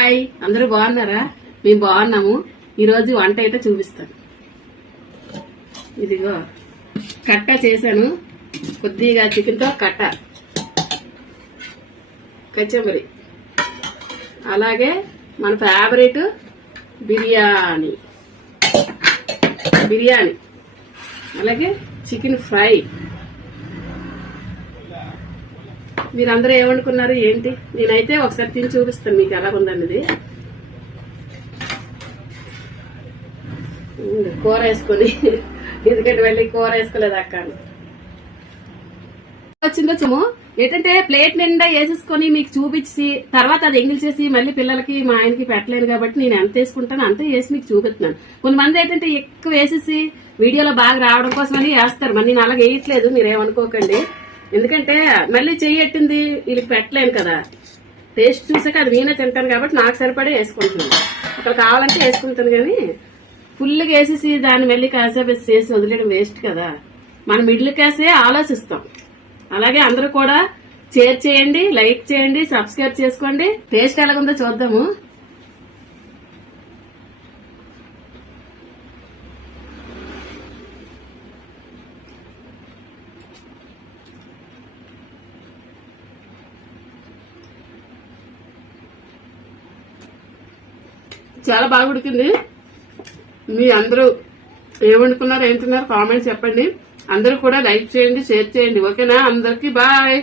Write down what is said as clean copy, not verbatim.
Hi, అందరూ బాగున్నారా? మేము బాగున్నాము. ఈరోజు వంట అయితే చూపిస్తాను. ఇదిగో కట్ట చేశాను, కొద్దిగా చికెన్తో కట్ట కచంబరి, అలాగే మన ఫేవరెట్ బిర్యానీ, అలాగే చికెన్ ఫ్రై. మీరందరూ ఏమనుకున్నారు ఏంటి? నేనైతే ఒకసారి తిని చూపిస్తాను మీకు ఎలా ఉందన్నది. కూర వేసుకొని, ఎందుకంటే వెళ్ళి కూర వేసుకోలేదు అక్క వచ్చిందో ఏంటంటే ప్లేట్ నిండా వేసేసుకొని మీకు చూపించి తర్వాత అది ఎంగిల్ చేసి మళ్ళీ పిల్లలకి మా ఆయనకి పెట్టలేను కాబట్టి నేను ఎంత వేసుకుంటాను అంతే వేసి మీకు చూపిస్తున్నాను. కొంతమంది ఏంటంటే ఎక్కువ వేసేసి వీడియోలో బాగా రావడం కోసమని వేస్తారు, మరి నేను అలాగే వేయట్లేదు, మీరేమనుకోకండి. ఎందుకంటే మళ్ళీ చెయ్యట్టింది వీళ్ళకి పెట్టలేను కదా, టేస్ట్ చూసాక అది నేనే తింటాను కాబట్టి నాకు సరిపడే వేసుకుంటున్నాను. అక్కడ కావాలంటే వేసుకుంటాను, కానీ ఫుల్గా వేసేసి దాన్ని మళ్ళీ కాసేపు చేసి వదిలేయడం వేస్ట్ కదా. మనం మిడిల్ క్లాసే ఆలోచిస్తాం. అలాగే అందరూ కూడా షేర్ చేయండి, లైక్ చేయండి, సబ్స్క్రైబ్ చేసుకోండి. టేస్ట్ ఎలాగుందో చూద్దాము. చాలా బాగా ఉడికింది. మీ అందరూ ఏమనుకున్నారు ఏంటున్నారు కామెంట్స్ చెప్పండి. అందరూ కూడా లైక్ చేయండి, షేర్ చేయండి. ఓకేనా? అందరికీ బాయ్.